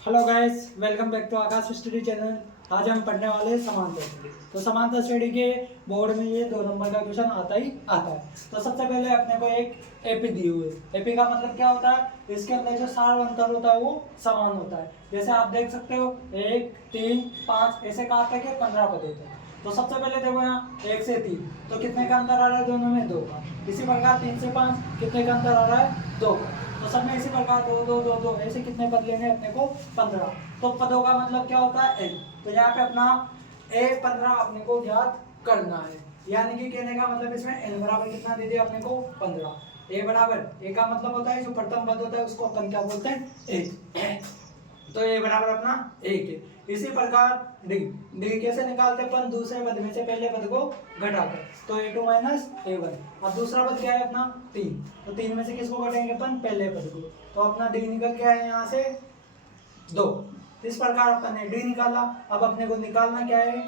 Hello guys, welcome back to Aakash study channel. आज हम पढ़ने वाले हैं समांतर श्रेणी। तो समांतर श्रेणी के बोर्ड में ये 2 नंबर का क्वेश्चन आता ही आता है। तो सबसे पहले अपने को एक एपी दी हुई है। एपी का मतलब क्या होता है? इसके अंदर जो सार अंतर होता है वो समान होता है। जैसे आप देख सकते हो 1, 3, 5 ऐसे कहा तक के 15 पद होते हैं। तो सबसे पहले देखो यहाँ 1 से 3 तो कितने का अंतर आ रहा है दोनों में? 2 का। इसी प्रकार 3 से 5 कितने का अंतर आ रहा है? 2 का। तो सब में इसी प्रकार 2 2 2 2 ऐसे कितने पद लेने अपने को? 15। तो पदों का मतलब क्या होता है? n। तो यहाँ पे अपना a 15 अपने को ज्ञात करना है। यानी कि कहने का मतलब इसमें n बराबर कितना दे दिया अपने को? 15। a बराबर a का मतलब होता है जो प्रथम पद होता है उसको अपन क्या बोलते हैं? 1। तो a बराबर अपना 1 है। इसी प्रकार d कैसे निकालते हैं अपन? दूसरे पद में से पहले पद को घटाकर। तो a2 माइनस a1। अब दूसरा पद क्या है अपना? 3। तो 3 में से किसको घटाएंगे अपन? पहले पद को। तो अपना d निकल के आया यहाँ से 2। इस प्रकार अपन ने d निकाला। अब अपने को निकालना क्या है?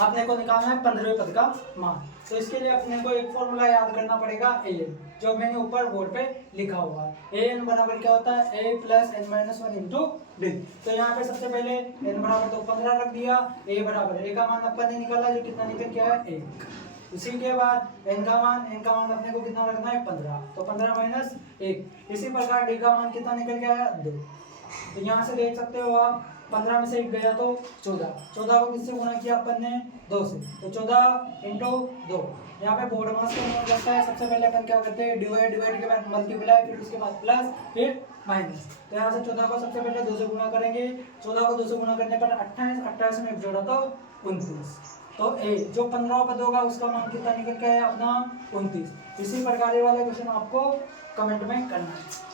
अपने को निकालना है 15वें पद का मान। तो इसके लिए अपने को एक फॉर्मूला याद करना पड़ेगा an, जो मैंने ऊपर बोर्ड पे लिखा हुआ है। an बराबर क्या होता है? a plus n minus 1 into D. तो यहाँ पे सबसे पहले n बराबर तो 15 रख दिया। a बराबर a का मान अपन ने निकाला जो कितना निकल के आया? 1। उसी के बाद n का मान अपने को कितना रखना है? 15। तो 15 माइनस 1। इसी प्रकार d का मान कितना निकल के आया? 2। तो यहाँ से देख सकते हो आप 15 में से 1 गया तो 14। 14 को किससे गुणा किया अपन ने? 2 से। तो 14 इंटू 2। यहाँ पे बोर्ड मास का नियम लगता है। सबसे पहले अपन क्या करते हैं? डिवाइड के बाद मल्टीप्लाई, फिर उसके बाद प्लस, फिर माइनस। तो यहाँ से 14 को सबसे पहले 2 से गुणा करेंगे। 14 को 2 से गुणा करने पर 28, 28 में 1 जोड़ा तो 29। तो ए जो 15 पद होगा उसका मान कितना निकल के आया अपना? 29। इसी प्रकार ये वाला क्वेश्चन आपको कमेंट में करना है।